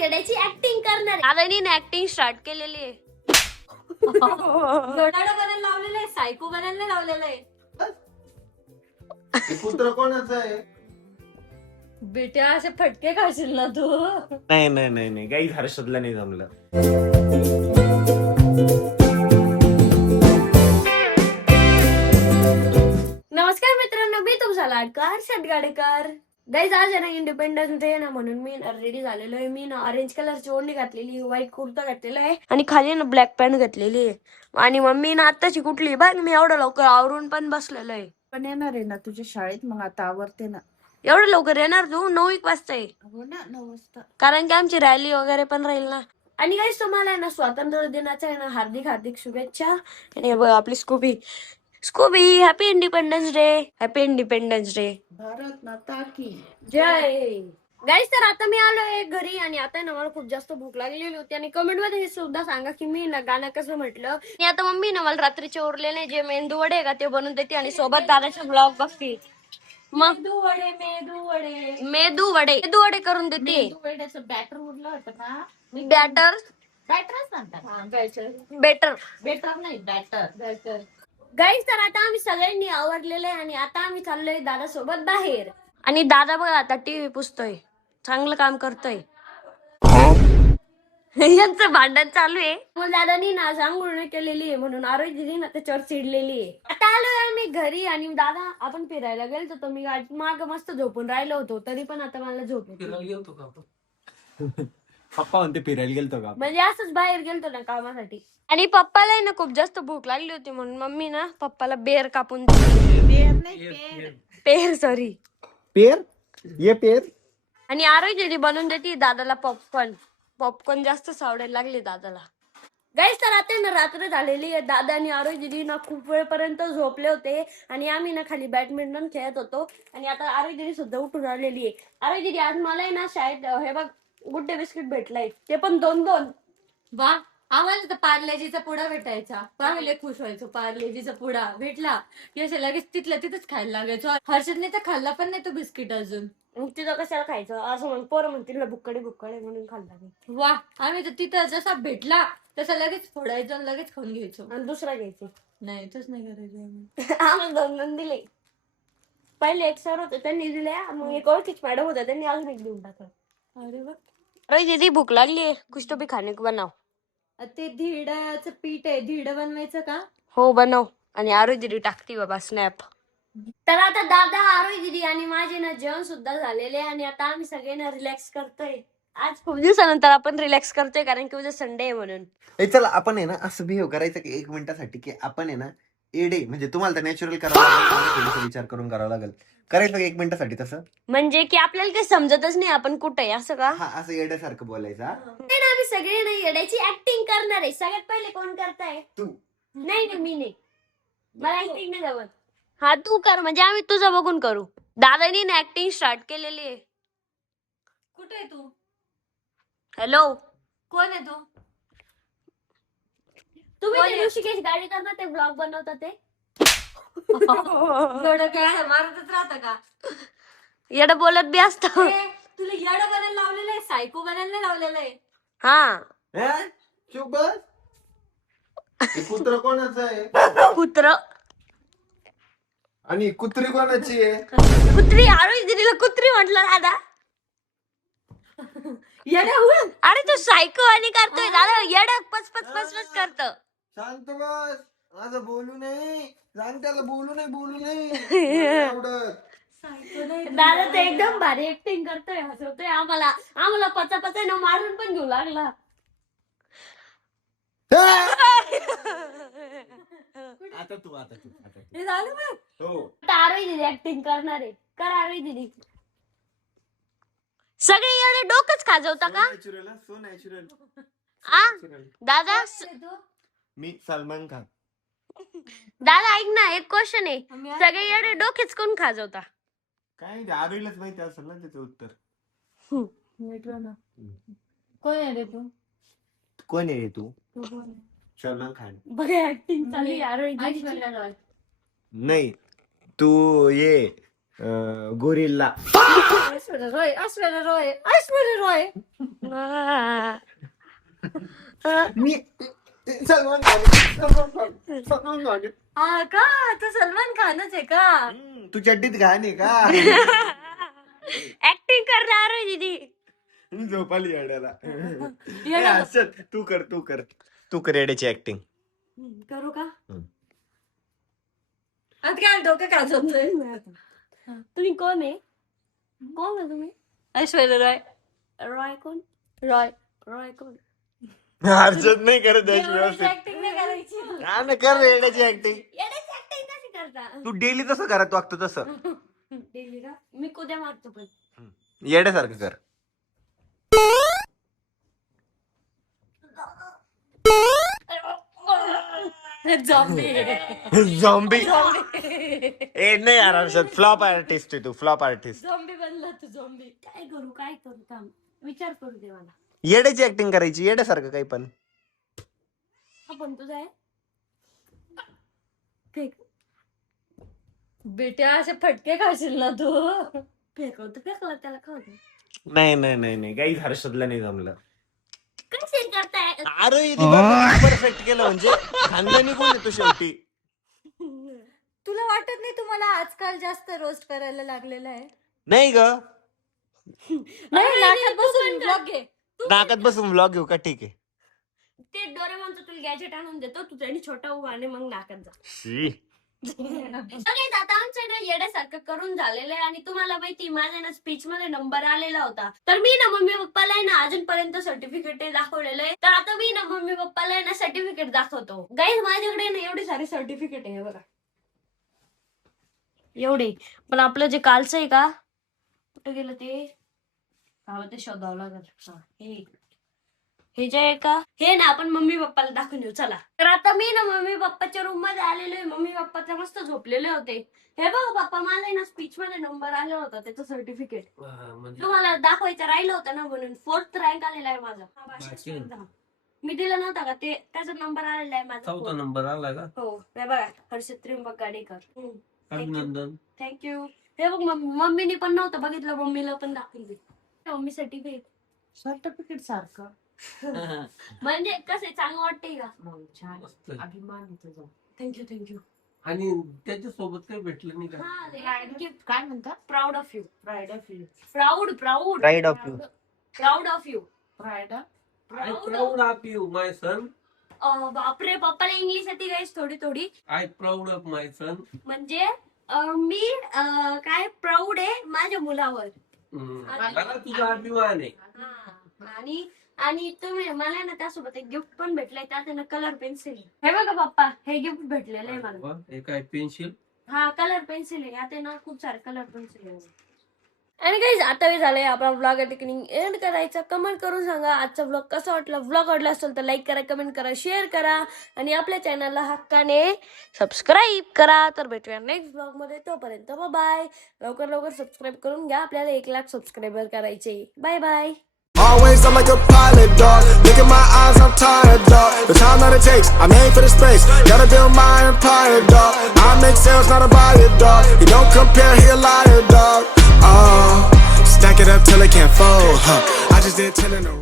येड्याची acting करणार आहे. दादानी acting start केलेली आहे. लोटाडा बनायला लावलेलं आहे, सायको बनायला लावलेलं आहे. पुत्र कोणाचा आहे? बेटा असे फटके खाशील ना तू. नाही नाही नाही नाही काही हर्षदला नाही जमलं. नमस्कार मित्रांनो, मी तुमचा लाडका हर्षद गाडेकर. गाईज आज आहे ना इंडिपेंडन्स डे ना, म्हणून मी रेडी झालेलो आहे. मी ना ऑरेंज कलरची ओढणी घातलेली, व्हाईट कुर्ता घातलेला आहे आणि खाली ना ब्लॅक पॅन्ट घातलेली आहे. आणि मम्मी ना आत्ताची कुठली बघ, मी एवढं लवकर आवरून पण बसलेलो आहे. पण येणार आहे ना तुझ्या शाळेत, मग आता आवरते ना. एवढं लवकर येणार तू? 9 वाजता आहे, हो ना, 9 वाजता. कारण की आमची रॅली वगैरे पण राहील ना. आणि गाईज तुम्हाला आहे ना स्वातंत्र्य दिनाच्या आहे ना हार्दिक हार्दिक शुभेच्छा. आणि बघ आपली Scooby happy independence day. Happy independence day. Bharat माता की जय. गाईज तर आता मी आलोय घरी आणि आता ना मला खूप जास्त भूक लागलेली होती. आणि कमेंट मध्ये हे सुद्धा सांगा की मी ना गाणं कसं म्हटलं. आणि आता मम्मी ना मला रात्रीचे उरलेले जे मेंदू वडे आहे का ते बनवून देते आणि सोबत दादाचे ब्लॉग बघते. मग मेदू वडे करून देते. बॅटर उरलं होतं ना, बॅटर बॅटरच म्हणतात. बेटर. बेटर नाही, बॅटर. गाईज तर आता आम्ही सगळ्यांनी आवडलेलं आहे आणि आता आम्ही चाललोय दादा सोबत बाहेर. आणि दादा बघा आता टीव्ही पुसतोय, चांगलं काम करतोय. यांचं भांडण चालू आहे. मग दादानी ना आंघोळ नाही केलेली आहे म्हणून आरोग्य दिली ना त्याच्यावर चिडलेली आहे. आता आलोय आम्ही घरी आणि दादा आपण फिरायला गेलो तर मी माग मस्त झोपून राहिलो होतो, तरी पण आता मला झोप येते. पप्पा म्हणते फिरायला गेलतो का? म्हणजे असंच बाहेर गेलतो ना कामासाठी. आणि पप्पाला ना खूप जास्त भूक लागली होती म्हणून मम्मी ना पप्पाला बेर कापून दिली. पेर नाही, पेर सॉरी पेर ये पेर. आणि आरोग्य बनवून देते दादाला पॉपकॉर्न जास्त आवडायला लागले दादाला. गाईस तर आता ना रात्र झालेली आहे. दादा आणि आरोग्य ना खूप वेळपर्यंत झोपले होते आणि आम्ही ना खाली बॅडमिंटन खेळत होतो. आणि आता आरोग्य सुद्धा उठून राहिलेली आहे. आरोग्य आज मला आहे ना शाळेत हे बघ गुड डे बिस्किट भेटलाय, ते पण 2-2. वा, आम्हाला तर पार्लेजीचा पुडा भेटायचा. आम्ही खुश व्हायचो. पार्लेजीचा पुडा भेटला की असं लगेच तिथल्या तिथंच खायला लागायचो. हर्षदने तर खाल्ला पण नाही तो बिस्किट अजून. मग तिथं कशाला खायचं असं म्हणून पोरं म्हणतील बुक्कडे म्हणून खाल्ला नाही. वा, आम्ही तर तिथं जसा भेटला तसा लगेच फोडायचो आणि लगेच खाऊन घ्यायचो. आणि दुसरा घ्यायचे. नाही तच नाही करायचो आम्ही. आम्हाला 2-2 दिले. पहिले एक सर होते त्यांनी दिले, मग एक ओळखीच मॅडम होत्या त्यांनी अजून एक देऊन टाकलं. अरे वा, अरे दीदी भूक लागली है, कुछ तो भी खाने को बनाओ. ते धिडाचं पीठ आहे, धिड बनवायचं का? हो बनव. आणि आरोग्य दीदी टाकती बाबा स्नॅप. तर आता दादा आरोग्य दिदी आणि माझे ना जेवण सुद्धा झालेले आहे आणि आता आम्ही सगळ्यांना रिलॅक्स करतोय. आज खूप दिवसानंतर आपण रिलॅक्स करतोय कारण की उद्या संडे आहे म्हणून. चला आपण आहे ना असं बिहेव करायचं की 1 मिनिटासाठी की आपण आहे ना एडे, म्हणजे तुम्हाला तर नॅचरल करावं लागेल, थोडंसं विचार करून करावं लागेल. करायचं का 1 मिनिटासाठी तसं? म्हणजे की आपल्याला काही समजतच नाही आपण कुठे आहे असं का? हा, असं येड्यासारखं बोलायचं. हा? ते ना आम्ही सगळे ना येड्याची ऍक्टिंग करणार आहे. सगळ्यात पहिले कोण करताय? तू. नाही मी नाही, मला ऍक्टिंग नाही जमत. हा तू कर, म्हणजे आम्ही तुझं बघून करू. दादानी ऍक्टिंग स्टार्ट केलेली आहे. कुठे आहे तू? हॅलो. कोण आहे तू? तुम्ही ते ऋषिकेश गाडी करणार ते ब्लॉग बनवता ते? थोडं काय मारतच राहतं का? येडं बोलत बी असत. तुला येडं बनायला लावलेलं आहे, सायको बनायला लावलेलं आहे. हा चुप बस. हे कुत्र कोणाचं आहे? कुत्र. आणि कुत्री कोणाची आहे? कुत्री. आरोग्य दीदीला कुत्री म्हटलं दादा. अरे तू सायको आणि करतोय दादा. येडं पच करत. शांत बस. माझं बोलू नाही. सांग त्याला बोलू नाही. मला आवडत. दादा ते एकदम भारी ऍक्टिंग करतोय, हसवतोय आम्हाला पचा न मारून पण घेऊ लागला. आता तू. हे झालं बघ. हो. आता आरोग्य दिदी ऍक्टिंग करणार आहे. कर आरोग्य दिदी. सगळे येडे डोकंच खाजवता का? So natural. आ दादा मी सलमान खान. दादा ऐक ना, एक क्वेश्चन आहे. सगळे येडे डोकेच कोण खाजवता? काय आरोग्यलाच माहिती असेल ना त्याचं उत्तर. कोण आहे रे तू? कोण आहे तू? सलमान खान. बघा ऍक्टिंग चालली आरोग्य दिदीची. ऐश्वर्या रॉय. नाही, तू ये गोरिल्ला. ऐश्वर्या रॉय. मी सलमान खान. हा का तू सलमान खानच आहे का? तू चड्डीत घाण आहे का? ऍक्टिंग करणार आहे दीदी. झोपाली येड्याला. येडा. हर्षद, तू कर येड्याची ऍक्टिंग. करू का? आता काय डोकं काय झोपतंय? तुम्ही कोण आहे? कोण आहे तुम्ही? ऐश्वर्या राय. रॉय कोण? रॉय. रॉय कोण? हर्षद नाही करत त्याची व्यवस्थित. ऍक्टिंग नाही करायची. हा ना, कर येड्याची ऍक्टिंग. येण्याची ऍक्टिंग कशी करता? तू डेली तसं करत वागतो तसं डेली का? मी कुद्या मारतो पण. येड्यासारखं कर. झॉम्बी. झॉम्बी. ए नाही यार हर्षद, फ्लॉप आर्टिस्ट आहे तू, फ्लॉप आर्टिस्ट. झॉम्बी बनला तू झॉम्बी. काय करू काम? विचार करू दे मला. येड्याची ऍक्टिंग करायची, येड्यासारखं काही पण. हा पण तुझा आहे. फेक बेट्या असे फटके खाशील ना तू. फेकला त्याला खाऊ. नाही काही हर्षदला नाही जमलं. कशी करताय? अरे परफेक्ट केलं म्हणजे खानदानी कोण येतो शेवटी. तुला वाटत नाही तुम्हाला आजकाल जास्त रोस्ट करायला लागलेलं आहे? नाही ग, नाही नाकात बसून ब्लॉग घे. नाकात बसून व्लॉग घेऊ का? ठीक आहे. ते डोरेमॉनचं तुला गॅजेट आणून देतो, तू त्याने छोटा उभा आणि मग नाकात जा. शी. सगळे आता आमचं ना येड्यासारखं करून झालेलं आहे. आणि तुम्हाला माहिती माझ्या ना स्पीच मध्ये नंबर आलेला होता. तर मी ना मम्मी पप्पाला आहे ना अजूनपर्यंत सर्टिफिकेट दाखवलेलं आहे. तर आता मी ना मम्मी पप्पाला आहे ना सर्टिफिकेट दाखवतो. गाईज माझ्याकडे ना एवढी सारी सर्टिफिकेट आहे बघा, एवढे. पण आपलं जे कालचं आहे का, कुठे गेलं ते? ते शोधावं लागेल. हे जे आहे का, हे ना आपण मम्मी पप्पाला दाखवून देऊ. चला. तर आता मी ना मम्मी पप्पाच्या रूम मध्ये आलेलो आहे. मम्मी पप्पा तर मस्त झोपलेले होते. हे बघा पप्पा, माझा ना स्पीच मध्ये नंबर आला होता, त्याचं सर्टिफिकेट तुम्हाला दाखवायचं राहिलं होतं ना, म्हणून 4th रँक आलेला आहे माझा. भाषण स्पर्धा. मी दिलं नव्हता का ते, त्याचा नंबर आलेला आहे माझा. 4था नंबर आला का? हो. हे बघा, हर्षद त्र्यंबक गाडेकर. अभिनंदन. थँक्यू. हे बघ मम्मीने पण नव्हतं बघितलं, मम्मीला पण दाखवून दे. मम्मी सर्टिफिकेट सारखं म्हणजे कसं चांगलं वाटतंय का? छान, मस्त. अभिमान आहे तुझा. थँक्यू. आणि त्याच्यासोबत काही भेटलं नाही का? हा, गिफ्ट. काय म्हणतात? Proud of you. Pride of you. Proud Pride of you. Proud of you. Pride I proud of you my son. बापरे, पप्पाला इंग्लिश येते गाईस थोडी. I proud of my son. म्हणजे मी काय प्राऊड आहे माझ्या मुलावर. मला तुझा अभिमान आहे. आणि तुम्ही मला ना त्यासोबत एक गिफ्ट पण भेटलंय, त्यात आहे ना कलर पेन्सिल. हे बघा पप्पा, हे गिफ्ट भेटलेलं आहे मला. वा, हे काय पेन्सिल? हा, कलर पेन्सिल आहे. यात आहे ना खूप सारे कलर पेन्सिल आहे. आणि काही आता हे झालंय आपला व्लॉग या ठिकाणी एंड करायचा. कमेंट करून सांगा आजचा व्लॉग कसा वाटला. व्लॉग आवडला असेल तर लाईक करा, कमेंट करा, शेअर करा आणि आपल्या चॅनलला हक्काने सबस्क्राईब करा. तर भेटूया नेक्स्ट व्लॉग मध्ये. तोपर्यंत बाय. लवकर सबस्क्राईब करून घ्या. आपल्याला 1 लाख सबस्क्रायबर करायचे. Bye. Always I'm like a pilot, dog. Look at my eyes, I'm tired, dog. The time that it takes, I made for the space. Gotta build my empire, dog. I make sales, not a buyer, dog. You don't compare, he a liar, dog. Stack it up till it can't fold, huh? I just did 10 in a row.